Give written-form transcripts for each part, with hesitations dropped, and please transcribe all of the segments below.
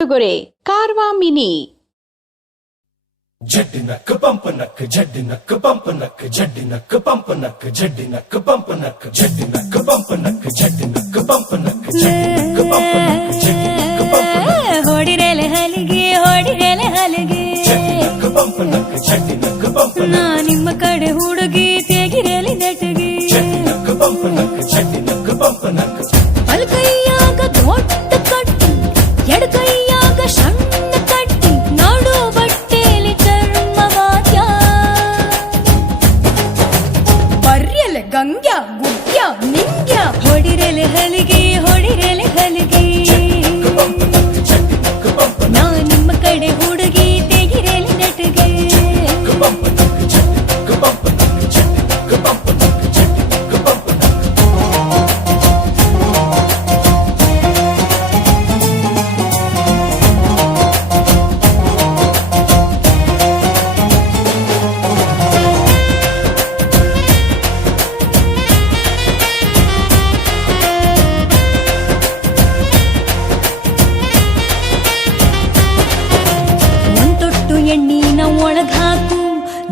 ಉಡುಗೊರೆ ಕಾರ್ವಾ ಮಿನಿ. ಜಡ್ಡಿ ನಕ್ಕ ಪಂಪ ನಕ್ಕ ಜಡ್ಡಿ ನಕ್ಕ ಪಂಪ ನಕ್ಕ ಜಡ್ಡಿ ನಕ್ಕ ಪಂಪ ನಕ್ಕ ಜಡ್ಡಿ ನಕ್ಕ ಪಂಪ ನಕ್ಕ ಜಡ್ಡಿ ನಕ್ಕ ಪಂಪ ನಕ್ಕ ಜಡ್ಡಿ ನಕ್ಕ ಪಂಪ ನಕ್ಕ ಜಡ್ಡಿ ನಕ್ಕ ಪಂಪ ನಕ್ಕ ಜಡ್ಡಿ ನಕ್ಕ ಪಂಪ ನಕ್ಕ ಹೊಡಿರೆಲೆ ಹಲಿಗೆ ಹೊಡಿರೆಲೆ ಹಲಿಗೆ ಜಡ್ಡಿ ನಕ್ಕ ಪಂಪ ನಕ್ಕ ಜಡ್ಡಿ ನಕ್ಕ ಪಂಪ ನಾ ನಿಮ್ಮ ಕಡೆ ಹುಡುಗಿ ತೆಗಿರೆಲಿ ನೆಟಗಿ ಜಡ್ಡಿ ನಕ್ಕ ಪಂಪ ನಕ್ಕ ಜಡ್ಡಿ ನಕ್ಕ ಪಂಪ ನಕ್ಕ ಬಲಕೈಯಾಗ ದೊಡ್ಡ ಕಟ್ಟಿ ಎಡಕೈಯಾಗ ಸಣ್ಣ ಕಟ್ಟಿ ನಾಡು ಬಟ್ಟೆಲಿ ಚರ್ಮವಾದ್ಯ ಬರ್ರೆಲೆ ಗಂಗ್ಯ ಗುಡ್ಯ ನಿಂಗ್ಯ ಹೊಡಿರೆಲೆ ಹಲಿಗೆ ಹೊಡಿರೆಲೆ ಹಲಿಗೆ ನಾ ನಿಮ್ಮ ಕಡೆ ಹುಡುಗಿ ತೆಗಿರೆಲಿ ನೆಟಗೆ ಎಣ್ಣಿನ ಒಳಗಾಕು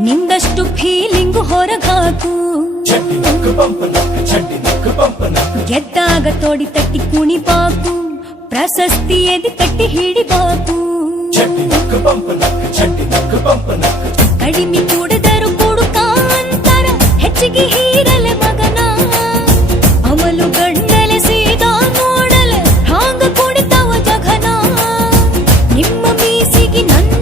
ನಿಂದಷ್ಟು ಫೀಲಿಂಗು ಹೊರಗಾಕು ಗೆದ್ದಾಗ ತೋಡಿ ತಟ್ಟಿ ಕುಣಿಬಾಕು ಪ್ರಶಸ್ತಿ ಎದಿ ತಟ್ಟಿ ಹಿಡಿಬಾಕು ಕಡಿಮೆ ಕೂಡದರು ಕೊಡುಕಾಂತರ ಹೆಚ್ಚಿಗೆ ಹೀರಲೆ ಮಗನ ಅಮಲು ಗಂಡಲೆ ಸೀದಾ ನೋಡಲೆ ಹಾಂಗ ಕುಣಿತಾವ ಜಗನ ನಿಮ್ಮ ಮೀಸಿಗೆ ನನ್ನ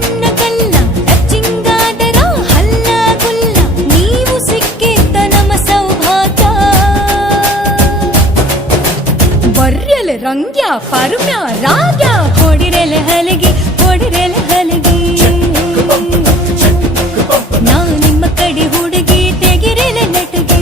ರಂಗ್ಯ ಪರ್ಮ್ಯ ರಾಗ್ಯ ಹೊಡಿರೆಲೆ ಹಲಿಗೆ ಹೊಡಿರೆಲೆ ಹಲಿಗೆ ನಾ ನಿಮ್ಮ ಕಡೆ ಹುಡುಗಿ ತೆಗಿರೆಲೆ ನೆಟಗೆ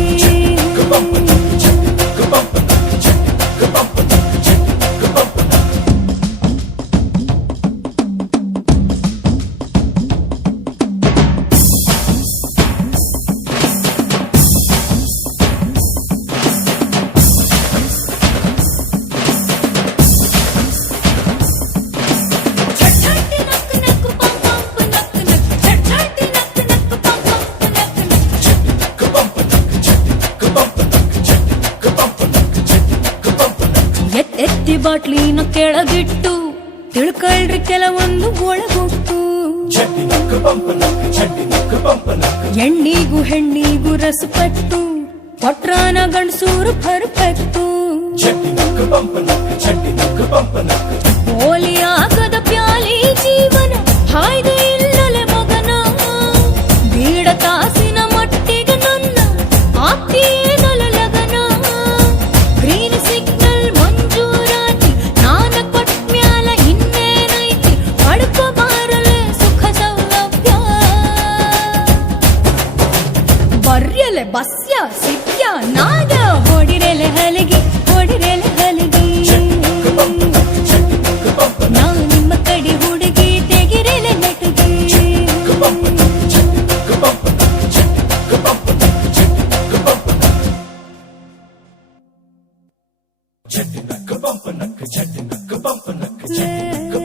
ಎತ್ತಿ ಬಾಟ್ಲಿನ ಕೆಳಗಿಟ್ಟು ತಿಳ್ಕೊಳ್ರಿ ಕೆಲವೊಂದು ಒಳಗೊಟ್ಟು ಎಣ್ಣಿಗೂ ಹೆಣ್ಣಿಗೂ ರಸಪಟ್ಟು ಪಟ್ರಾನ ಗಂಡಸೂರು ಪರ್ಫೆಕ್ಟು ಓಲಿ ಆಗದ ಪ್ಯಾಲಿ ಜೀವನ ಹಾಯ್ದೆ ಇಲ್ಲಲೆ ಮಗನ ಬೀಡ ತಾಸಿನ ಮಟ್ಟಿಗೆ ನನ್ನ ಆಗ್ತೀನಲ ಲಗನ ಗ್ರೀನ್ ಸಿಗ್ನಲ್ ಮಂಜೂರಾತಿ ನಾನ ಕೊಟ್ಮ್ಯಾಲ ಇನ್ನೇನೈತಿ ಪಡ್ಕೋಬಾರಲೆ ಸುಖ ಸೌಲಭ್ಯ ಬರ್ರೆಲೆ ಬಸ್ಯ ಸಿದ್ಯ ನಾಗ ಹೊಡಿರೆಲೆ ಹಲಿಗೆ ಹೊಡಿರೆ